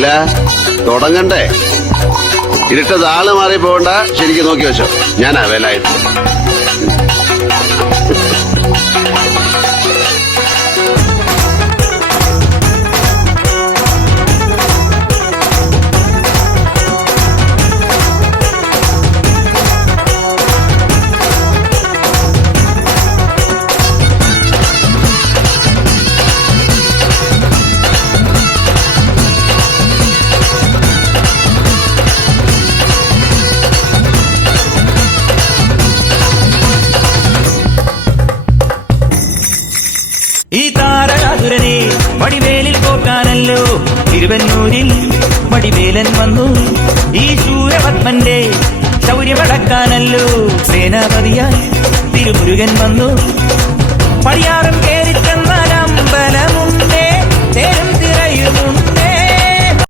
അല്ല തുടങ്ങണ്ടേ? ഇരുട്ടത് ആള് മാറി പോകണ്ട, ശരിക്കും നോക്കി വെച്ചോ. ഞാനാ വേലായിട്ട്. ഈ താരകാസുരനെ വടിവേലിൽ പോക്കാനല്ലോ തിരുവന്നൂരിൽ വടിവേലൻ വന്നു. ഈ ശൂരപത്മന്റെ ശൗര്യമടക്കാനല്ലോ സേനാപതിയായി തിരുമുരുകൻ വന്നു. പടിയാറും